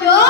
ਬੋਲਿਓ